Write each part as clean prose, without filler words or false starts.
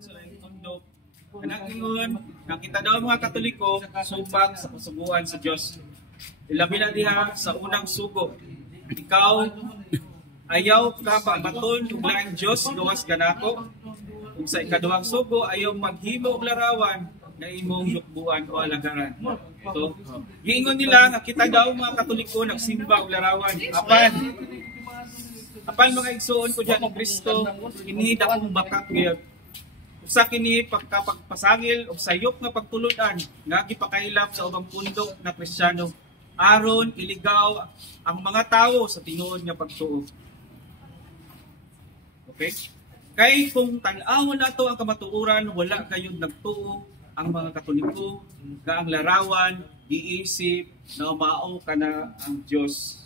sa laing mundo. Anak ingon, nakita daw mga Katoliko subak sa kasubuan sa Dios. Ilabi na diha sa unang sugo. Ikaw ayaw ka pagbaton ug laing Dios gawas ganako. Ug sa ikaduhang sugo ayaw maghimo og larawan na imong yukbuan o alagaran. So, giingon nila nga kita daw mga Katoliko nagsimba og larawan. Apan mga igsoon ko diyan ng Kristo, ini dakong bakak gyud. Usa kini pagkapagpasangil og sayop nga pagtuludan nga gipakailap sa ubang pundok na Kristiyano aron iligaw ang mga tawo sa tinuod nga pagtuo. Okay? Kay kung tan-awon nato ang kamatuoran, wala kayod nagtuo ang mga Katoliko nga ang larawan giisip na mao kana ang Dios.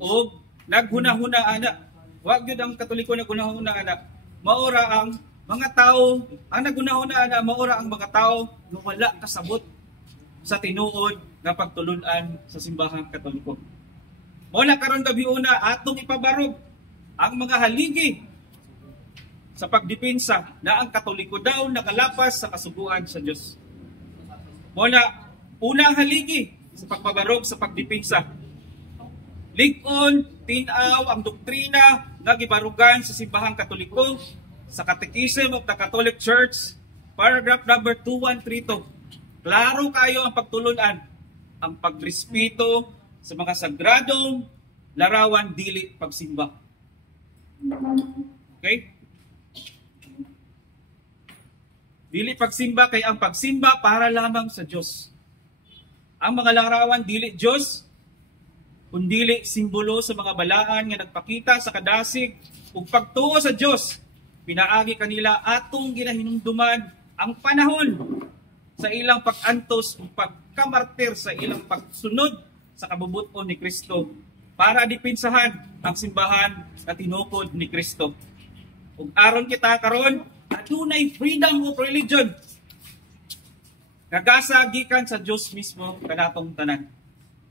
O naghuna-huna ana, wa gyud ang Katoliko naghuna-huna ana. Maora ang mga tao, ang naghuna-huna ana, maora ang mga tao nga wala kasabot sa tinuod nga pagtulun-an sa simbahang Katoliko. Mula karon gabi una atong ipabarog ang mga haligi sa pagdepensa na ang Katoliko daw nakalapas sa kasuguan sa Dios. Mula unang haligi sa pagpabarog sa pagdepensa. Lig-on, tinaw ang doktrina nga gibarugan sa simbahang Katoliko sa Catechism of the Catholic Church, paragraph number 2132. Klaro kayo ang pagtulunan, ang pagrespeto sa mga sagradong larawan dili pagsimba. Okay? Dili pagsimba kay ang pagsimba para lamang sa Dios. Ang mga larawan dili Dios, kundili simbolo sa mga balaan nga nagpakita sa kadasig ug pagtuo sa Dios. Pinaagi kanila atong ginahinumduman ang panahon sa ilang pag-antos ug pagkamartir sa ilang pagsunod sa kabubuton ni Kristo para depensahan ang simbahan na tinukod ni Kristo. Ug aron kita karon adunay freedom of religion. Nagasa gikan sa Dios mismo kanatong tanan.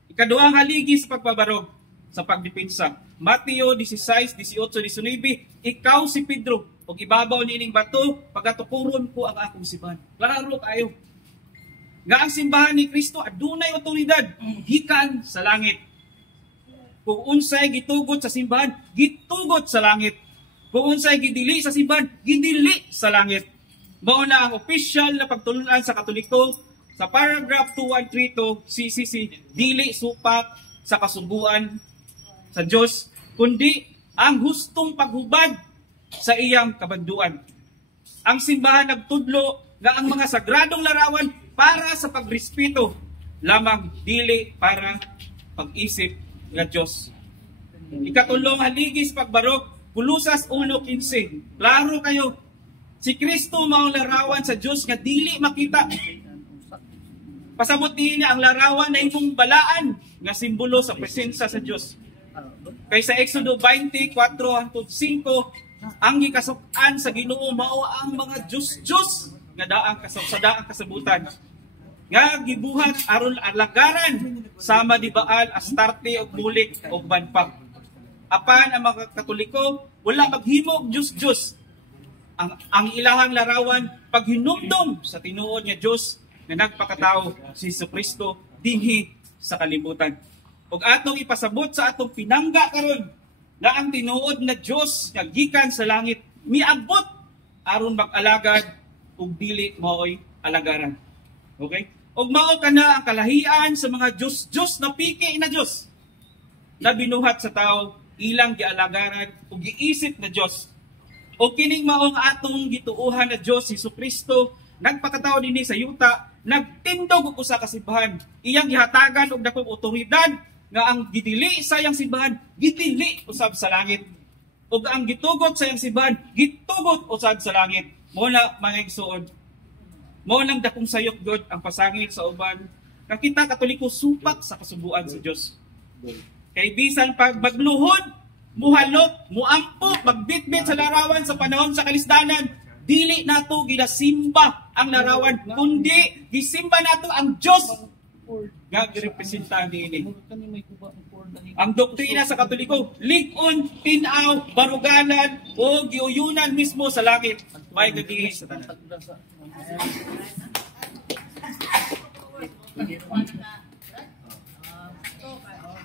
Ikaduhang haligi sa pagbabarog sa pagdepensa. Mateo 16:18-19, ikaw si Pedro, ug ibabaw nining bato, pagatukuron ko ang akong simbahan. Klaro kayo. Nga ang simbahan ni Kristo adunay otoridad gikan sa langit. Kung unsay gitugot sa simbahan, gitugot sa langit. Kung unsay gidili sa simbahan, gidili sa langit. Mao na ang opisyal na pagtulunan sa Katoliko sa paragraph 2132 CCC, dili supak sa kasubuan sa Dios, kundi ang hustong paghubad sa iyang kabanduan. Ang simbahan nagtudlo nga ang mga sagradong larawan para sa pagrespeto lamang, dili para pag-isip nga Dios. Ikatulong haligi sa pagbarog, Kulusas 1:15. Klaro kayo, si Kristo mao larawan sa Dios nga dili makita. Pasabot niya ang larawan na imong balaan nga simbolo sa presensya sa Dios. Kay sa Exodo 24:5, ang gikasuk-an sa Ginoo mao ang mga Diyos nga daang kasabutan. Nga gibuhat aron alagaran sama di Baal, Astarte ug Mulik ug banpa. Apan ang mga Katoliko wala maghimo og Diyos. Ang ilahang larawan paghinumdom sa tinuod nga Dios nga nagpakatao si Jesucristo dinhi sa kalibutan. Ug atong ipasabot sa atong pinangga karon na ang tinuod na Dios nga gikan sa langit miabot aron mag-alagad ug dili mao'y alagaran. Okay? Ug mao kana ang kalahian sa mga Diyos na piki na Dios na binuhat sa tao ilang gialagaran ug giisip na Dios. O kining mao nga atong gituohan na Dios Jesucristo nagpakatao dinhi sa yuta, nagtindog og usa ka simbahan. Iyang gihatagan og dakong otoridad nga ang gidili sa iyang simbahan gidili usab sa langit. Ug ang gitugot sa iyang simbahan gitugot usab sa langit. Mao na mga igsoon. Mao nang dakong sayop God ang pasangil sa uban nga kita Katoliko supak sa kasubuan sa Dios. Kay bisan pag magluhod, muhalok, muampo, magbitbit sa larawan sa panahon sa kalisdanan, dili nato ginasimba ang larawan, kundi gisimba nato ang Dios nga girepresenta niini. Ang doktrina sa Katoliko, lig-on, tinaw, baruganan, o giuyunan mismo sa langit. May gagihin sa tanan.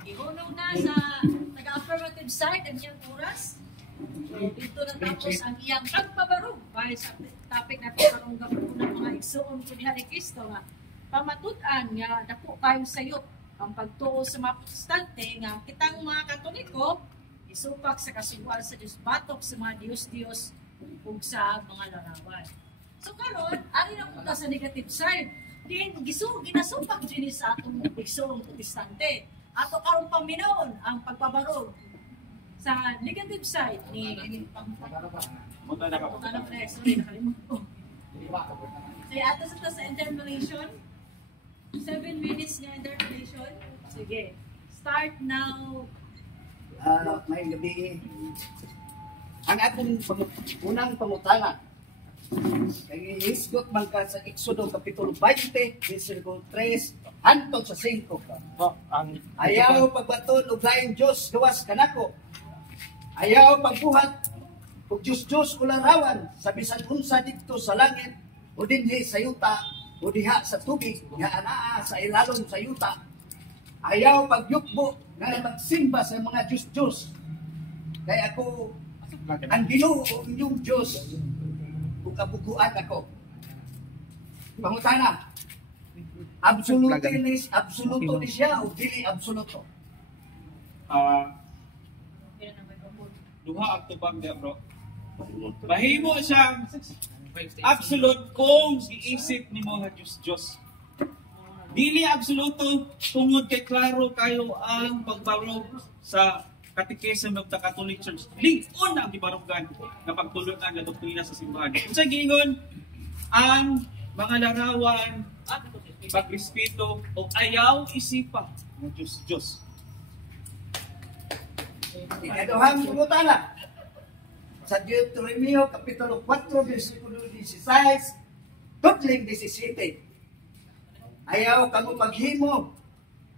Ihunong na sa taga-affirmative side ang iyang oras. So, dito na tapos ang iyang pagpabarog. Bahil sa topic na pagparongga po ng mga igsoon ko ni Hari Cristo nga pamatudan nga dako kayo sayop ang pagtuo sa mga protestante nga kitang mga Katoliko isupak sa kasuwal sa Diyos batok sa mga Diyos-Diyos ug sa mga larawan. So karon ari na punta sa negative side. Din ginasupak din sa atong igsoon protestante. Ato karon paminaon ang pagpabarog sa negative side ni Sorry, nakalimutan ko. Kaya ato sa interpolation 7 minutes na interpolation. Sige. Start now. May gabi. Ang akong unang pangutana. Kaya iisgot man ka sa Exodo Kapitulo 20, Versículo 3, hantod sa 5 ka. Ayaw pagbaton og laing Diyos gawas kanako. Ayaw pagbuhat og Diyos ularawan sa bisan unsa dito sa langit o dinhi sa yuta o diha sa tubig nga anaa sa ilalom sa yuta. Ayaw pagyukbo nga magsimba sa mga Diyos. Kaya ako ang Ginoo o inyong Diyos kung kabuguan ako. Pangutana, absoluto ni siya o dili absoluto? Duha ang tubag niya, bro. Mahimo siyang absolute kung iisip ni mo nga Diyos. Dili absoluto tungod kay klaro kayo ang pagbarog sa Catechism of the Catholic Church. Lig-on ang gibarugan na pagtulungan na doktrina sa simbahan. Sa giingon, ang mga larawan, pagrespeto o ayaw isipa ng Diyos. Ikaduhang pangutana. Sa Deuteronomio Kapitulo 4, Versículo 16, tutling 17. Ayaw kang paghimo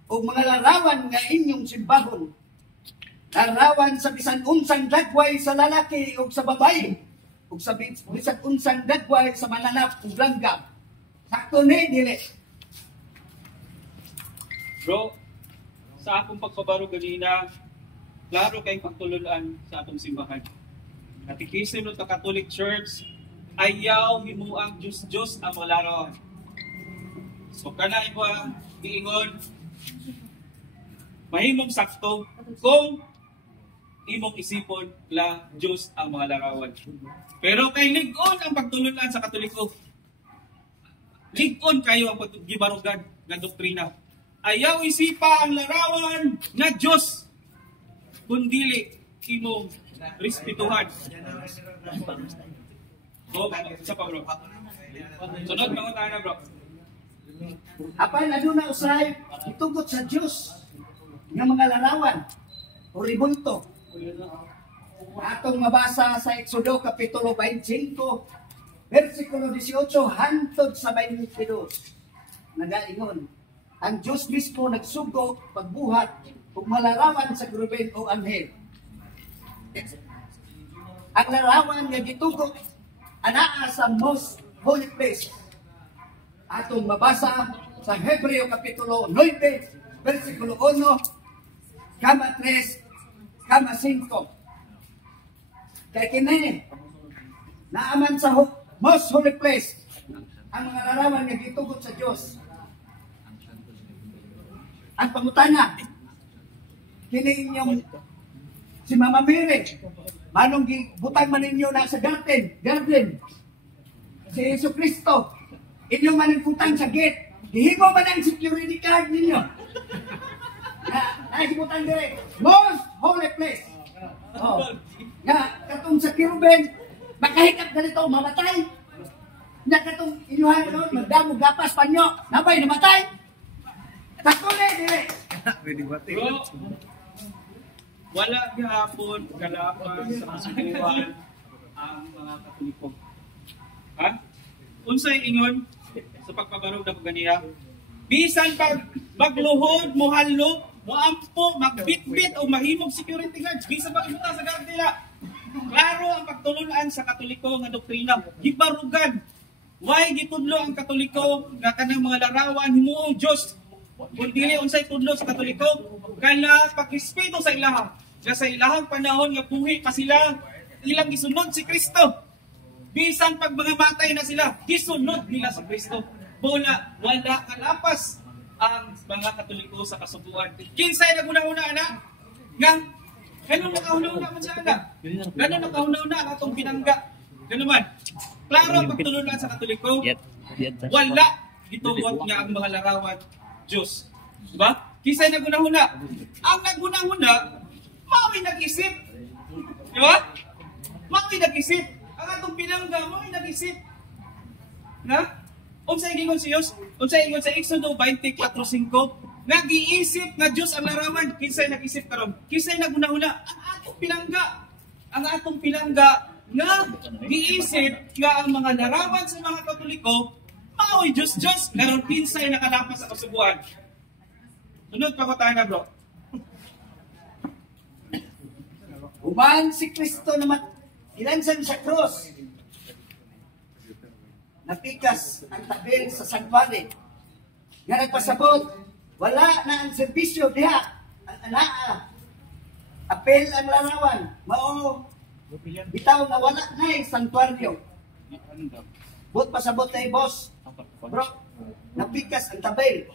o mga larawan nga inyong simbahon. Larawan sa bisan unsang dagway sa lalaki o sa babae. O sa bisan unsang dagway sa mananap o langgam. Sakto ni, dili. Bro, sa akong pagpabaro ganina, klaro kayong pagtulunan sa atong simbahan. Catechism ng Catholic Church, ayaw himuang Diyos ang mga larawan. So kana imo giingon, mahimong sakto kung imong isipon la Diyos ang mga larawan. Pero kay lig-on ang pagtulunan sa Katoliko. Lig-on kayo ang paggibarugan ng doktrina. Ayaw isipa ang larawan nga Diyos kundili imong respetuhan. Isa pa, bro. Sunod mga tayo, bro. Apan aduna usay itugot sa Diyos nga mga larawan o ribulto. Atong mabasa sa Exodo Kapitulo 25, Versikulo 18 hantod sa 22. Nagaingon, ang Diyos mismo nagsugo pagbuhat ug malarawan sa grubin o anghel. Ang larawan nga gitugo anaa sa most holy place. Atong mabasa sa Hebreo Kapitulo 9, Versikulo 1, kama 3, kama 5. Kaya kini, naaman sa most holy place, ang mga larawan nga gitugot sa Diyos. Ang pangutana, kini inyong si Mama Mary, manong butang man ninyo na sa garden. Si Yesu Cristo, inyong manong butang sa gate, hihimo man ang security card ninyo. Nakikibutang dire, most holy place. Oh. Nga, katong sa Kirubin, makahikap ganito, mamatay. Nga katong inyuhan doon, magdamo gapas panyo, nabay, namatay. Takone, dire. Bro, wala gihapon kalaban sa kasubuan ang mga Katoliko. Ha? Unsay ingon sa pagpabarog na ganiya? Bisan pag magluhod, muhalok, moampo, magbitbit o mahimong security guards bisa pagibuta sa guard nila. Klaro ang pagtulunan sa Katoliko nga doktrina. Gibarugan. Why gitudlo ang Katoliko nga kanang mga larawan himuong Dios? Kung dili unsay tudlo sa Katoliko, kana pagrespeto sa ilaha. Nga sa ilahang panahon nga buhi pa sila, ilang gisunod si Kristo. Bisan pag mga matay na sila, gisunod nila si Kristo. Wala kalapas ang mga Katoliko sa kasubuan. Kinsay naguna-una na nga ganun nakahuna-una man sa ana. Ganun nakahuna-una ang atong binangga. Ganun man. Klaro ang pagtulunan sa Katoliko. Wala gitugot nga ang mga larawan Diyos. Diba? Kinsay naguna-una. Ang naguna-una, mao'y nag-isip. Diba? Mao'y nag-isip. Ang atong binangga, mao'y nag-isip. Na? Unsay ingon si Dios? Unsay ingon sa Exodo 24:5? Nag-iisip nga Dios ang larawan. Kinsay nag-isip karon? Kinsay naguna-una? Ang atong pilangga. Ang atong pilangga nga giisip nga ang mga larawan sa mga Katoliko mao'y Dios karon kinsay nakalapas sa kasubuan. Sunod pa ko tayo na, bro. Human si Kristo naman ilansan sa cross. Napikas ang tabil sa santuari. Nga nagpasabot, wala na ang serbisyo diha. Ang anaa. Apel ang larawan. Mao, bitaw na wala na yung santuaryo. But pasabot na boss. Bro, napikas ang tabil.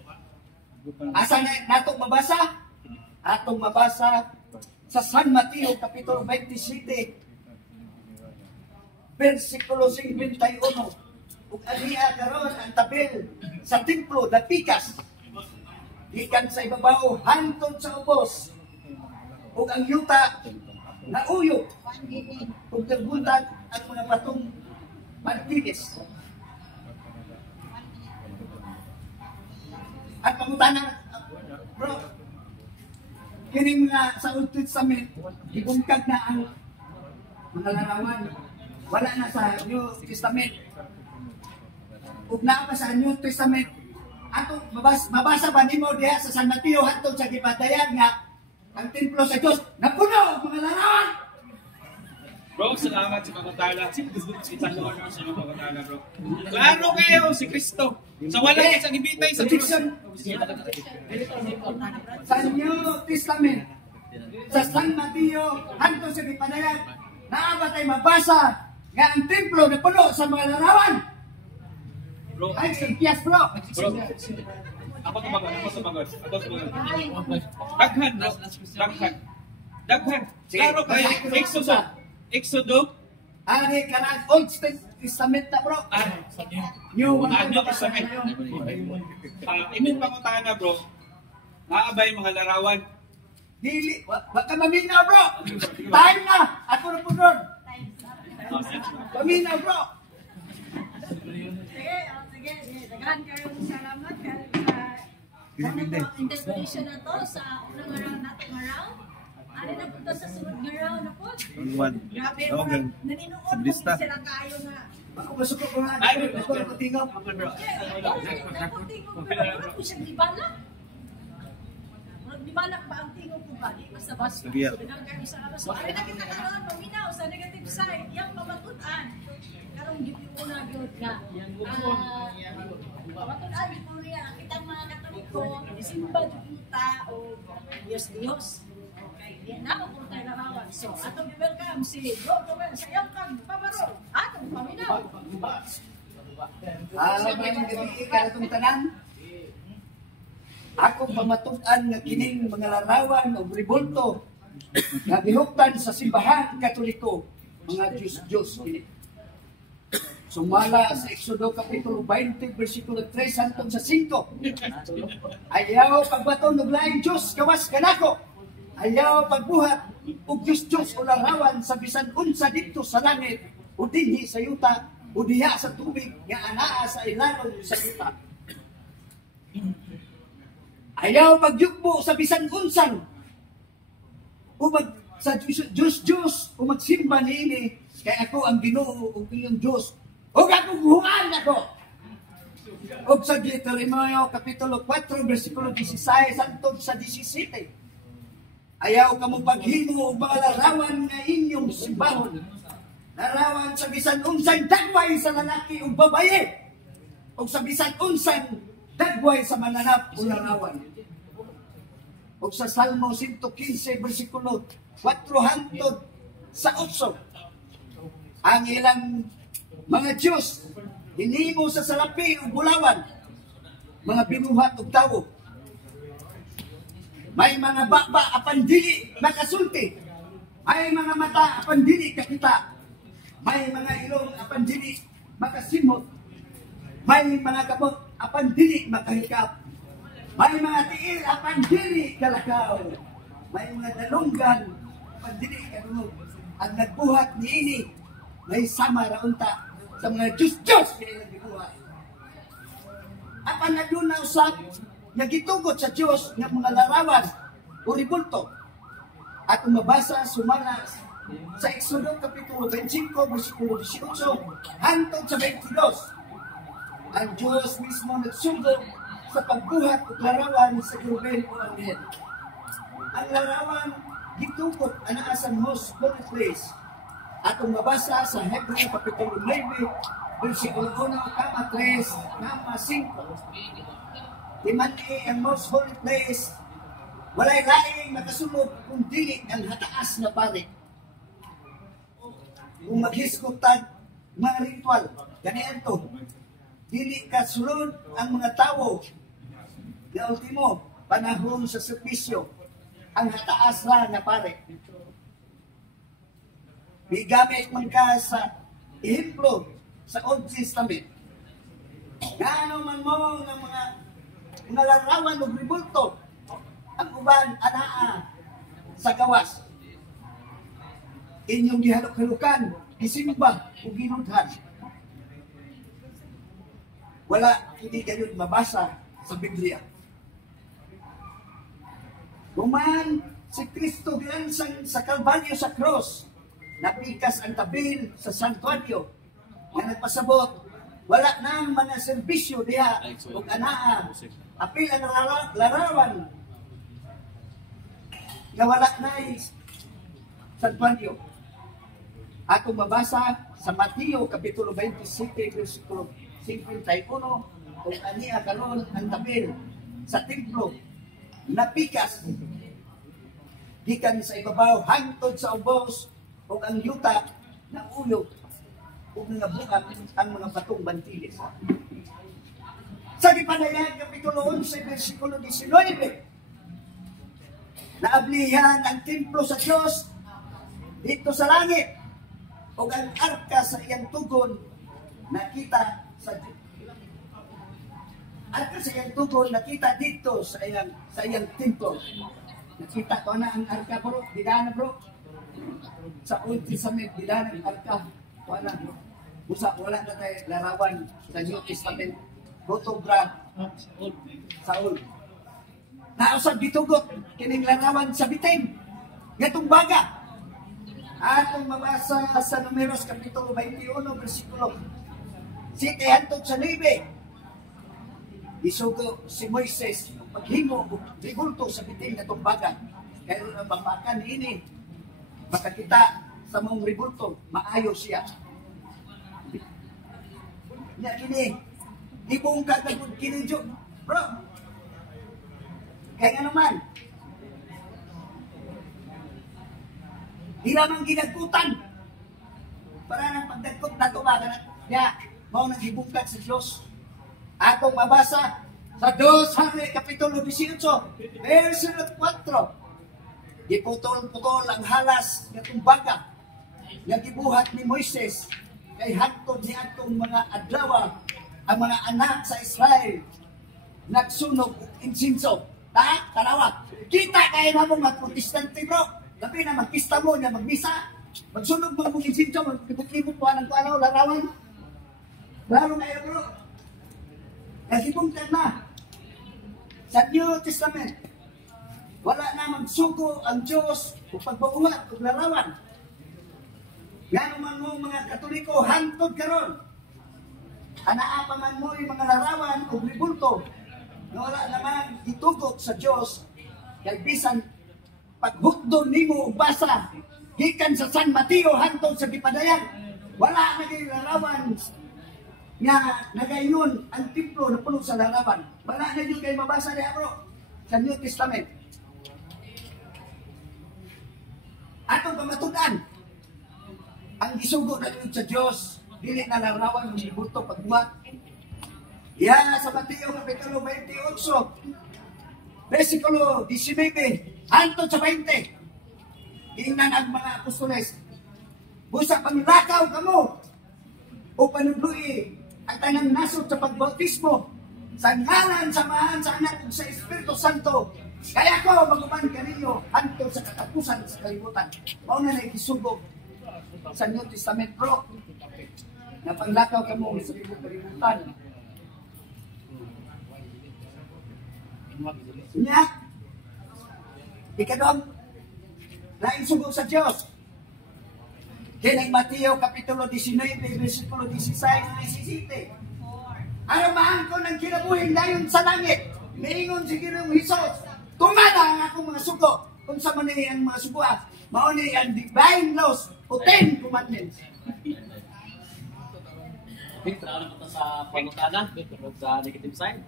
Asa na natong mabasa? Atong mabasa sa San Mateo Kapitulo 27 versikulo 51. Ug aniya karon ang tabil sa templo napikas gikan sa ibabaw hangtod sa ubos ug ang yuta nauyo ug nagbuntat ang mga patong martires. At pangutana, bro, kini mga sa Old Testament gibungkag na ang mga larawan, wala na sa New Testament. Ug naa pa sa New Testament ato mabasa ba nimo diha sa San Mateo hangtod sa gipatayan nga ang templo sa Dios napuno og mga larawan. Bro, salamat sa pagkatala. Sa pagkatala, bro. Klaro kayo si Kristo. Sa wala isang ibitay sa Diyos. Sa New Testament sa San Mateo hangtod sa gipatayan naa ba tay mabasa nga ang templo napuno sa mga larawan. Bro, ay simpias bro. Ako tumagal. Daghan, bro. Daghan. Klaro kayo. Exodo. Ani kanang Old Testament na bro. New Testament. Imong pangutan na, bro. Naabay mga larawan. Dili, wag ka maminaw bro. Time na. Ako na po doon. Paminaw bro. Sige. Daghan kayo salamat sa interpretation na to sa unang araw natin araw. Ano na punta sa sunod nga round na po? Grabe, naninood po sila kayo na. Ako masuko ko nga. Ako tingaw. Naputingaw ko. Ano po siyang dibala? Dibalak ba ang tingog ko ba? Di basta-basta. So, ano na kita karoon, maminaw sa negative side, yung pamatunan. Karong gipuna gyud nga. Pamatunan gyud niya kitang mga Katoliko, isimba gyud kita o Dios. Okay, na ko tayo narawan. So, atong welcome si Bro Joel sa iyong pabaro. Atong paminaw. Maayong gabi kanatong tanan. Ako pamatuan nga kining mga larawan o ribulto nga gihuptan sa simbahan Katoliko, mga Diyos kini. Sumala sa Exodo Kapitulo 20, versikulo 3 hangtod sa 5. Ayaw pagbaton og laing Diyos kawas kanako. Ayaw pagbuhat og Diyos o larawan sa bisan unsa dito sa langit o dinhi sa yuta o diha sa tubig nga anaa sa ilalom sa yuta. Ayaw pagyukbo sa bisan unsan o sa Diyos o magsimba niini kay ako ang Ginoo o iyong Diyos o ako buhuan ako. O sa Deuteronomio Kapitulo 4, versikulo 16, hangtod sa 17. Ayaw ka mong paghimo o mga larawan nga inyong simbahon. Larawan sa bisan unsang dagway sa lalaki o babaye. O sa bisan unsang dagway sa mananap o larawan. O sa Salmo 115, versikulo 4 hangtod sa 8. Ang ilang mga Diyos, hinimo sa salapi o bulawan, mga binuhat o tawo. May mga baba apan dili makasulti. May mga mata apan dili kakita. May mga ilong apan dili makasimot. May mga kabot apan dili makahikap. May mga tiil apan dili kalakaw. May mga dalunggan apan dili kadungog. Ang nagbuhat ni ini may sama raunta sa mga Diyos kaya nagbuhat. Apan naduna usap nagitugot sa Diyos ng mga larawan o ribulto at mabasa sumala sa Exodo Kapitulo 25, versikulo 18 hangtod sa 22. Ang Diyos mismo nagsugo sa pagbuhat o larawan sa Reuben o Angel. Ang larawan gitugot anaa sa most holy place at mabasa sa Hebreo Kapitulo 9, versikulo 1, 3, 5. Timandi ang most holy place, walay laing nakasunod kung dili ang hataas na pare. Kung maghiskotan mga ritual, ganyan to. Dili kasunod ang mga tao na ultimo panahon sa servisyo, ang hataas na pare. Bigamit man ka sa ehemplo sa Old Testament. Gaano man mo ng mga larawan o ribulto ang uban anaa sa gawas. Inyong gihalok-halukan, gisimba o ginudhan. Wala hindi ganyan mabasa sa Biblia. Guman si Kristo gilansang sa Kalbaryo sa cross, napikas ang tabil sa santuaryo na nagpasabot wala nang mga serbisyo diha ug anaa apil ang larawan nga wala na'y santuaryo. Atong mabasa sa Mateo Kapitulo 27, versikulo 51, kung aniya karon ang tabil sa templo napikas gikan sa ibabaw hangtod sa ubos ug ang yuta na uyog ug nga buhat ang mga batong bantiles. Sa Gipadayan Kapitulo 11, versikulo 19, naablihan ang templo sa Diyos dito sa langit ug ang arka sa iyang tugon nakita dito sa iyang templo. Nakita ko na ang arka, bro. Didana, bro. Sa Old Testament, didana ang arka. Wala na tayo larawan sa New Testament. Photograph sa Old. Nausap bitugot, kining larawan sa bitin. Gatong baga. Atong mabasa sa Numeros Kapitulo 21, versikulo 7 hangtod sa 9. Isugo si Moises paghimo og tribulto sa bitin nga tumbagan. Kaya ang pambakan ini makakita sa mong ribulto, maayo siya. Nya kini ibong kagud kini jo, bro. Kaya naman di lamang ginagkutan para nang pagdagkot na tumagan ya mao nang gibungkag sa Dios. Atong mabasa sa 2 Kapitulo 18, versikulo 4. Giputol-putol ang halas nga tumbaga nga gibuhat ni Moises kay hangtod ni atong mga adlaw ang mga anak sa Israel nagsunog insinso. Tanawa. Kita kay namong mga protestante, bro. Labi na magpista mo na magbisa. Magsunog mo mong insinso, magkibot-kibot po ng larawan. Laro na yun, bro. Nagibungtan na sa New Testament. Wala na magsugo ang Diyos o pagbabuhat o larawan. Yan man mo mga Katoliko, hantod karon. anaa pa man mo yung mga larawan o ribulto na wala naman itugok sa Dios kay bisan paghukdon nimo og basa gikan sa San Mateo hangtod sa Gipadayan wala na kay larawan nga nagayon ang templo na puno sa larawan wala na yun kay mabasa niya bro sa New Testament atong pamatudan ang gisugo na yun sa Dios dili na larawan ng ribulto pagbuhat sa Mateo Kapitulo 28 versikulo 19 hangtod sa 20 ingnan ang mga apostoles busa panglakaw kamo o panudloi ang tanang nasod sa pagbautismo sa ngalan samahan sa anak ug sa Espiritu Santo kaya ko maguban kaninyo hangtod sa katapusan sa kalibutan mao na gisugo sa New Testament bro na panglakaw kamo sa kalibutan nya ikadong lain sugo sa Dios kini Mateo Kapitulo 19 versikulo 16 17 araw maangkon ang kinabuhing dayon sa langit miingon si Ginoong Hesus tumada ang akong mga sugo kung sa man ang mga sugo mao ni ang divine laws o 10 commandments Salamat po sa pangutana sa negative side.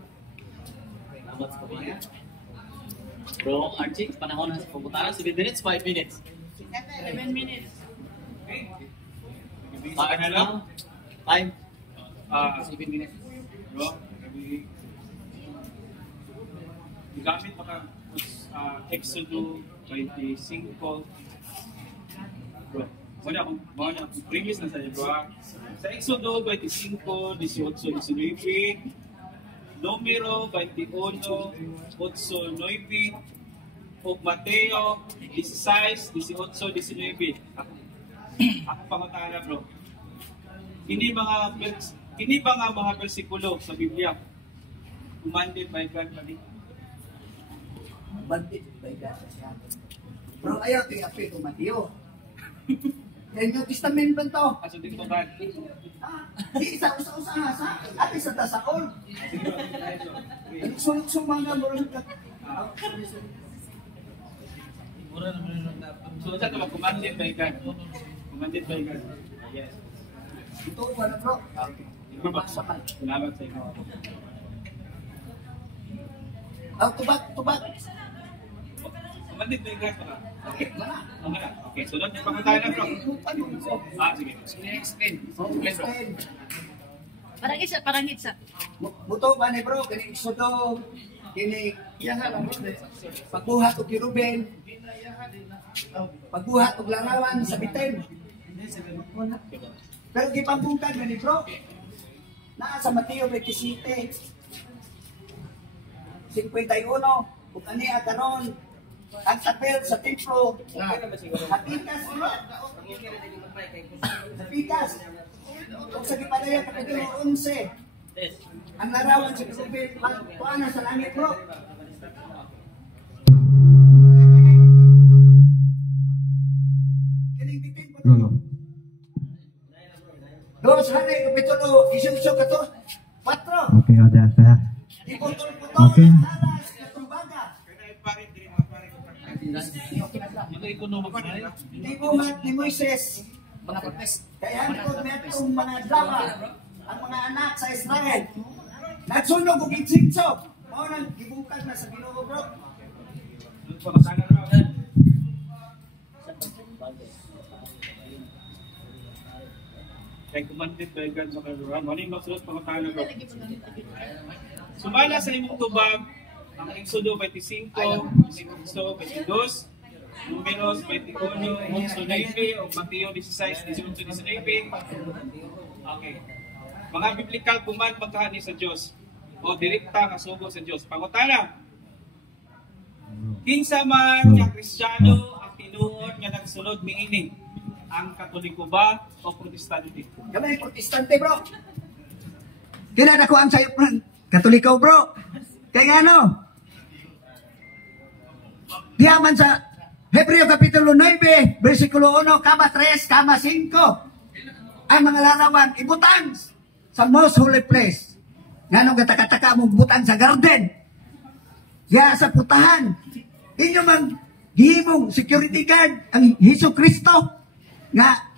Salamat sa pamaya. Bro, Archie, panahon na sa pangutana. 7 minutes, 5 minutes. 7 minutes. Bakit na lang? Time. 7 minutes. Bro, gamit pa ka Exodo 25. Bro, wala akong previous na sa iyo, bro. Sa Exodo 25, 18, 19, Numero 21, 8, 9, ug Mateo 16, 18, 19. Ako pangutana, bro. Kini ba nga mga bersikulo sa Biblia commanded by God mali? Bandit by God sa bro ayaw kay apil ko Mateo yan yung testament ba ito? Aso din ko ba? Di isa usa-usa sa ati sa tasaon sulok-sulok mga bro So sa ito ba commanded by God? Commanded by God. Yes. ito ba na bro? Mabasa man Salamat sa inyo. tubag Commanded by God pa ka? okay wala Okay, sunod yung pangutana, bro. Sige. explain Parang isa. Buto ba ni bro, kini Exodo, kini pagbuhat og Ruben, pagbuhat og larawan sa bitin. Pero gipambungkag ni bro. Naa sa Mateo 27, 51, ug ani karon ang tapel sa templo, hapikas bro. Hapikas. Ug sa Gipadayan Kapitulo 11, ang larawan sa Ruben, paano sa langit bro? Dos hari Kapitulo 18 kato 4. Okay, ada. Diputol-putol Okay. ang halas katumbaga. Di buhat ni Moises mga protest. Kaya ko metong mga drama ang mga anak sa Israel. Nagsunog og insinso. Mao nang gibukag na sa Ginoo bro. Kay commanded by God sa kaluran. Ano yung masunod pangutana, bro? Sumala sa imong tubag ang Exodo 25, Exodo 22, Números 21, 8-9, o Mateo 16, 18-19. Okay. Mga biblical command pagkahani sa Diyos o direkta kasugo sa Diyos. Pangutana. Kinsa man nga Kristiyano ang tinuod nga nagsunod miini? Ang Katoliko ba o Protestante? Kami protestante bro. Kinada ko ang sayo Katoliko bro. Kaya ano? Diyaman sa Hebreo Kapitulo 9, versikulo 1, kama 3, kama 5. Ang mga larawan, ibutang. sa most holy place. Nga gatakataka mong butang sa garden. Ya sa putahan. Inyo mang gihimong security guard ang Hesus Kristo nga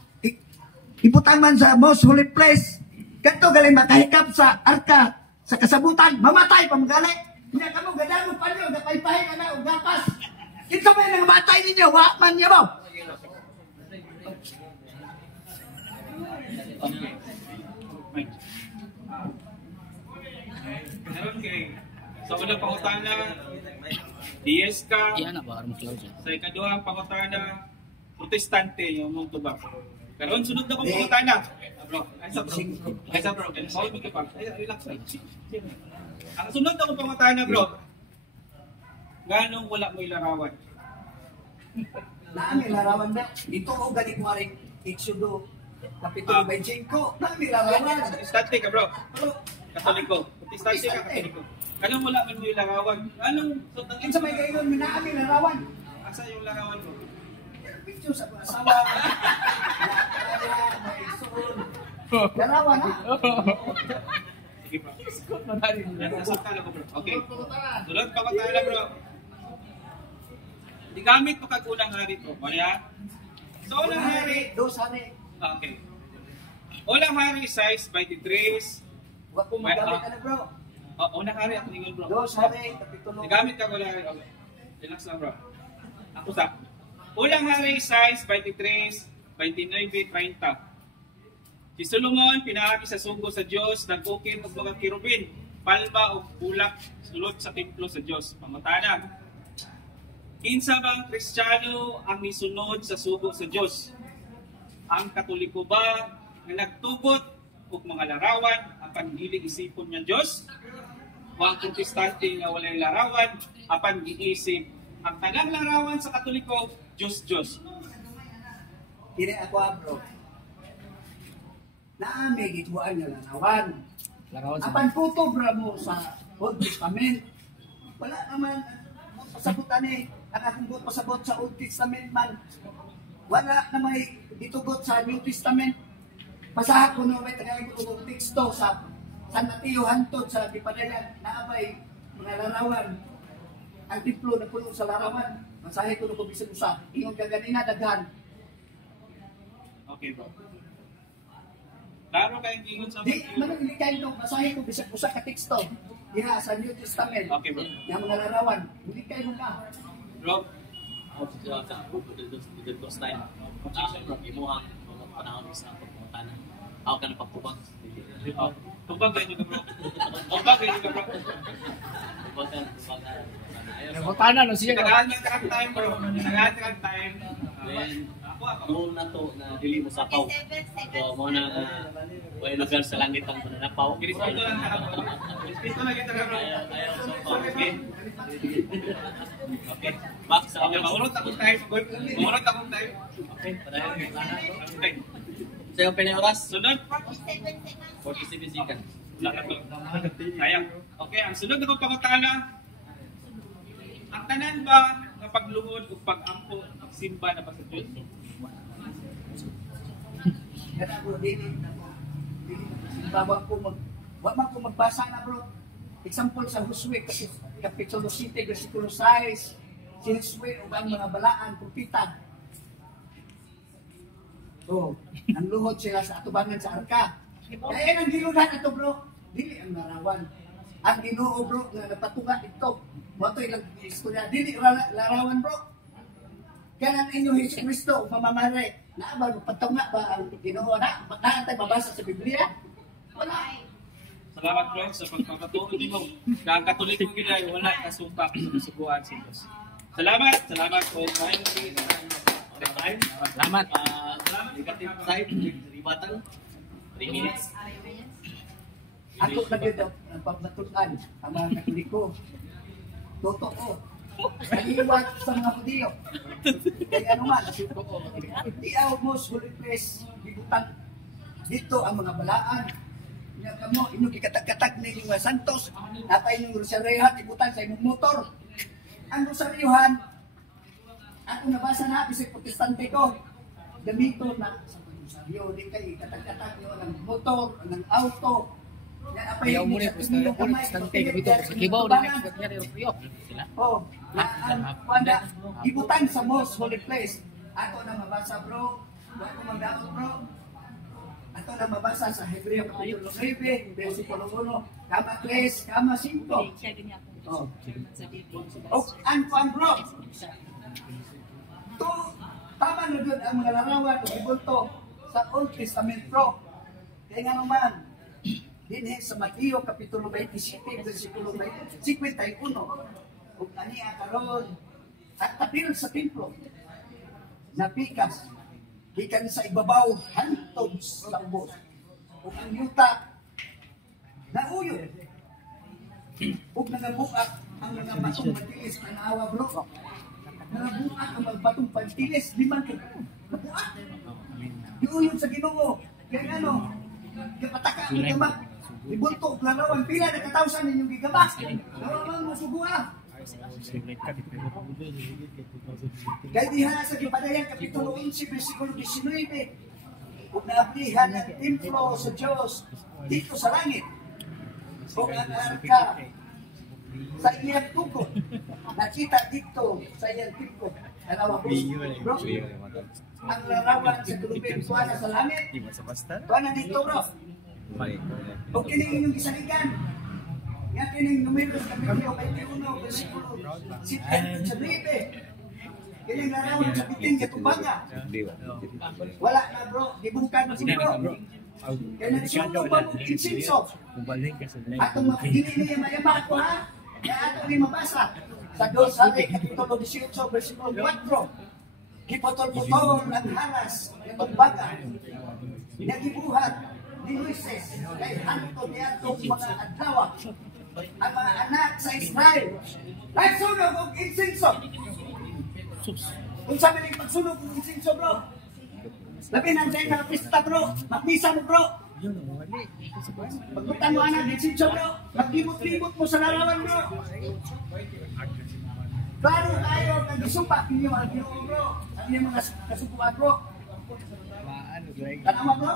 ibutang man sa most holy place. Kanto galing makahikap sa arka sa kasabutan, mamatay pa magali. Hindi ka mo gadang mo pa nyo, napaypahin ka na, ugapas. Ito ba yung namatay ninyo, wakman niya mo? Meron kay sa unang pangutana, DS ka. Iyan na ba? Armas lang siya. Sa ikaduhang pangutana, protestante yung mong tubak. Karon sunod na kong pangutana. Bro, ay sa bro. Ay sa bro. Hold mo pa. Ay, relax lang. Ang sunod na kong pangutana, bro. Ganong wala mo ilarawan? Naan larawan na. Dito ko galing mo rin Exodo Kapitulo 25. Naan larawan. Protestante ka, bro. Katoliko. Protestante ka, katoliko. Ganong wala man mo ilarawan? Anong Sa may gayon, minaan larawan. asa yung larawan mo? Picture sa mga asawa. May isuon. Larawan ha? Sige, bro. Nasaktan ako, bro. Okay. Sunod pangutana, bro. Digamit mo kag unang hari to. Kaya, so unang hari, Dos hari. okay. Unang hari size 23. Huwag ko magamit ka na bro. Unang hari ako ningon, bro. Dos hari, kapitulo. Digamit ka unang hari. Okay. Relax lang, bro. Ako sa. Unang hari size 23, 29, 30. Si Solomon pinaagi sa sugo sa Dios, nag-ukit og mga kirubin, palma o bulak sulod sa templo sa Dios. Pangutana. Kinsa bang Kristiyano ang nisunod sa sugo sa Dios? Ang Katoliko ba nga nagtugot og mga larawan apan dili isipon nga Dios? O ang Protestante nga walay larawan apan giisip ang tanang larawan sa Katoliko Dios. Kini ako bro. Naami gituan nga larawan. Apan kutob ra mo sa Old Testament. Wala naman pasabutan ni ang akong pasabot sa Old Testament man. Wala na may ditugot sa New Testament. Basahan ko no may tagay ko teksto sa San Mateo hantod sa Pipadayan na abay mga larawan. Ang templo na puno sa larawan. Basahin ko no kung bisan usa. Ingon ka ganina daghan. Okay, bro. Klaro kayong ingon sa Di man kayo no basahin ko bisan usa ka teksto. Diha sa New Testament. Okay, bro. Yang mga larawan. Hindi kayo ka. Bro, Those time, imuhang mga panahon sa pagpunta na. Ako ka na pagpupag. tumbag kayo ka, bro. Tumbag kayo ka, bro. Pagpupag ka. Nagutana no siya. Tagaan niya kang time, bro. Tagaan niya kang time. Then, Ako. mo na to na dili mo sapaw. So, mo na way lugar sa langit ang mananapaw. Kirispeto lang ka, bro. Kirispeto lang kita, bro. Ayaw sapaw. Okay? Okay. Back sa Okay, maurot akong time. Maurot akong time. Okay. Parahin. Okay. Sa yung pinaoras, Sunod. 47 seconds. Wala ka to. Sayang. Okay, ang sunod na kong pangutana. Ang tanan ba na pagluhod o pag-ampo simba na ba sa Diyos? Kada bro dili bawa ko magbasa na bro. Example sa Josue kapitulo 7 bersikulo 6. Si Josue ug ang mga balaan propeta. Oh, ang luhod sila sa atubangan sa arka. Kaya ang giludan ato bro, dili ang larawan. Ang Ginoo bro nga napatunga dito. Moto ilang istorya dili larawan bro. Kaya ang inyo Hesus Kristo mamamare. Na ba patunga ba ang Ginoo na? Naantay mabasa sa Biblia? Wala. Salamat bro sa pagpapatuloy mo. Ang Katoliko gilay wala kasumpa sa kasuguan sa Diyos. Salamat po. Salamat. Negative side, ribatan. 3 minutes. Ako na gyud ang pagbatuan ang mga Katoliko. Totoo. Kaliwat sa mga Hudiyo. Kaya ano man, di ako mo holy place, bibutang dito ang mga balaan. Nga kamo, inyong ikatag-katag na inyong mga santos, napa inyong rosaryohan, ibutan sa inyong motor. Ang rosaryohan, ako nabasa na, bisay protestante ko, gamito na sa pag-usap. yun, di kayo katag-katag yun, ng motor, ng auto. Yan, apay, Ayaw mo rin, sa basta tingin mo kamay, rin, stante, pagpili, dito, kaya sa kibaw, tubangan. na next niya rin Rio. Sila? Oh, wala, ibutan sa most holy place. Ako na mabasa bro, ako magdaot bro. Ako na mabasa sa Hebreo Kapitulo 9, versikulo 1, kama 3, kama 5. Siya ganyan po. Oh. Sa Biblia. O, ang bro, to, tama na doon ang mga larawan o ibulto sa Old Testament bro. Kaya nga naman, din sa Mateo Kapitulo 27, versikulo 51, kung aniya karon at tapil sa templo, napikas, gikan sa ibabaw, hantod sa ubos. Kung ang yuta, nauyo, kung nangabuak ang mga batong pantilis, tanawa bro, nangabuak ang mga batong pantilis, limang nabuak. Iuyon sa Ginoo, kaya ano, kapataka ang gama, ibulto, larawan, pila na katawsan ninyong gigama, larawan mo sugua. Kaya diha sa Gipadayan, Kapitulo 11, versikulo 19, kung naablihan ang templo sa Diyos dito sa langit, kung ang arka sa iyang tukod, nakita dito sa iyang templo, dalawa po, bro, ang larawan sa tulubin, tuwa na sa langit, tuwa na dito bro, o kining inyong isaligan, nga kining numero sa Kapitulo 21, versikulo 7, kining larawan sa biting katubaga. Wala na bro, dibukan na si bro. Kaya nagsunog ba mong insinso? Atong hindi niya mayaman ko ha? Kaya atong ni mabasa sa 2 Sabi, Kapitulo 18, versikulo 4. Kipotol-potol ang halas ng tubaga. Nagibuhat ni Moises kay hanto niya itong mga adlaw ang mga anak sa Israel. Nagsunog ang insinso. Kung sabi rin pagsunog ang insinso bro, labi ng day na pista bro, magmisa mo bro. Pagbutan mo anak ng insinso bro, maglibot-libot mo sa larawan bro. Klaro tayo, nag-isupak ninyo mga Ginoo bro, ang inyong mga kasupuan bro. Tanawa bro?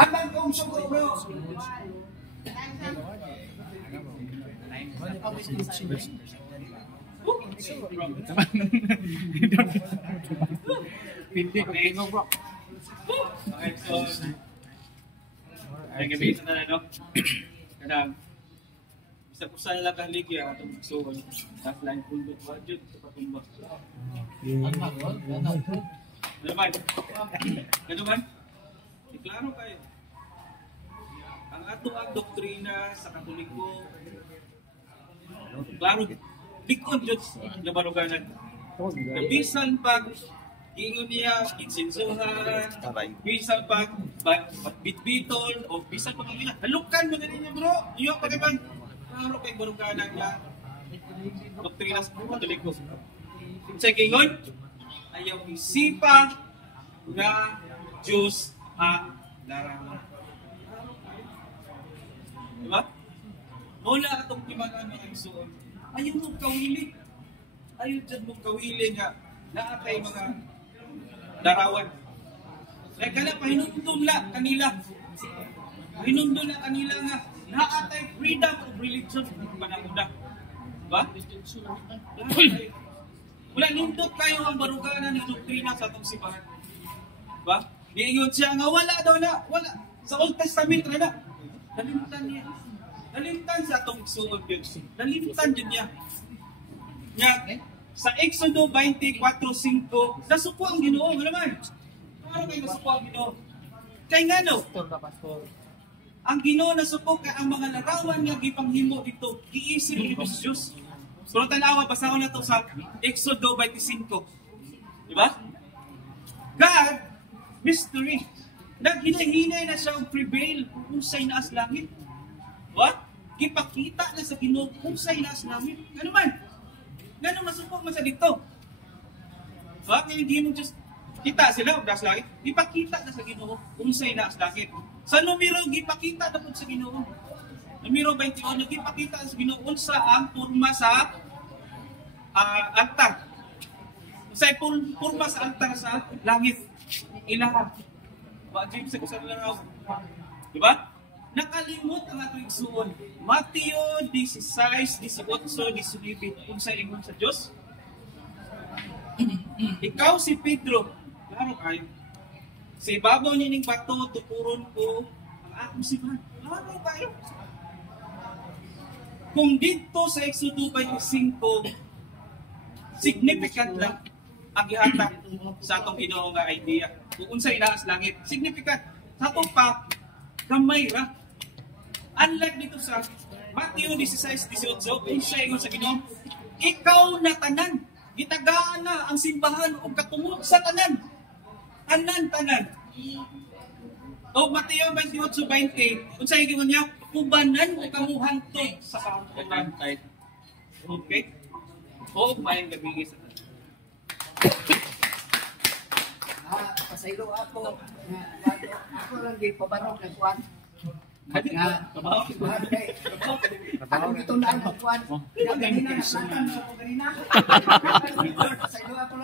Hanggang kong sugo bro. Pindi ko tingog bro. Okay, so, ay gabi sa tanan, no? Kanang, bisa ko sa lang kaligya atong magsuon. Tapos line pundot, budget, sa patumba. Ano man? Iklaro kayo. Ang ato ang doktrina sa Katoliko, klaro, likod yun na baruganan. Bisan pag ingon niya, insinsuhan, bisan pag bitbitol, o bisan pag halukan mo na ninyo bro, iyo pa naman, klaro kay baruganan niya, doktrina sa Katoliko. Sa ingon, ayaw isipa nga Diyos ang larawan. Diba? Mula atong timanan mga igsoon, ayaw mong kawili. Ayaw dyan mong kawili nga naatay mga larawan. Kaya kaya pahinundon la kanila. Pahinundon la kanila nga naatay freedom of religion pananguna. Diba? Wala nindot kayo ang baruganan ng doktrina sa atong simbahan. Diba? Niingon siya nga wala daw na, wala. Sa Old Testament na. Nalimtan niya. Nalimtan sa atong igsuon yun. Nalimtan din niya. Nga, sa Exodo 24:5, nasuko ang Ginoo. Ano naman? Ano kayo nasuko ang Ginoo? Kaya nga no, ang Ginoo nasuko ka ang mga larawan nga gipanghimo dito, giisip ni Diyos. Pero tanawa, basa ko na ito sa Exodo 25. Diba? God, mystery. Naghinay-hinay na siya ang prevail kung sa'y naas langit. What? Gipakita na sa Ginoo kung sa'y naas langit. Ano man? Ganun masupok man sa dito. Diba? Kaya hindi mo just kita sila o naas langit. Gipakita na sa Ginoo kung sa'y naas langit. Sa numero, gipakita na po sa Ginoo. Numero 21, nagipakita sa Ginoo sa ang turma sa altar. Sa purma sa altar sa langit. Ilaha. Wa James sa lang. Di ba? Nakalimot ang atong igsuon. Mateo 16, 18, 19 kung sa ingon sa Dios. Ikaw si Pedro, klaro kayo. Sa ibabaw nining bato, tukuron ko ang akong simbahan. Klaro kayo. Kung dito sa Exodus 25, significant lang ang gihatag sa atong Ginoo nga idea. Kung unsa ilaas langit, significant. Sa ato pa, gamay ra. Unlike dito sa Mateo 16, 18, kung siya ingon sa Ginoo, ikaw na tanan, gitagaan na ang simbahan o katungod sa tanan. Tanan. O Mateo 28, 20, kung siya ingon niya, ubanan o kamuhantod sa kauntunan. Okay? O mayang gabi sa tanan. Pasaylo ako. Ako lang din pabarok ng kuwan. Nga, ako dito na ang kuwan. Ganina, nasatan sa ako ganina. Pasaylo ako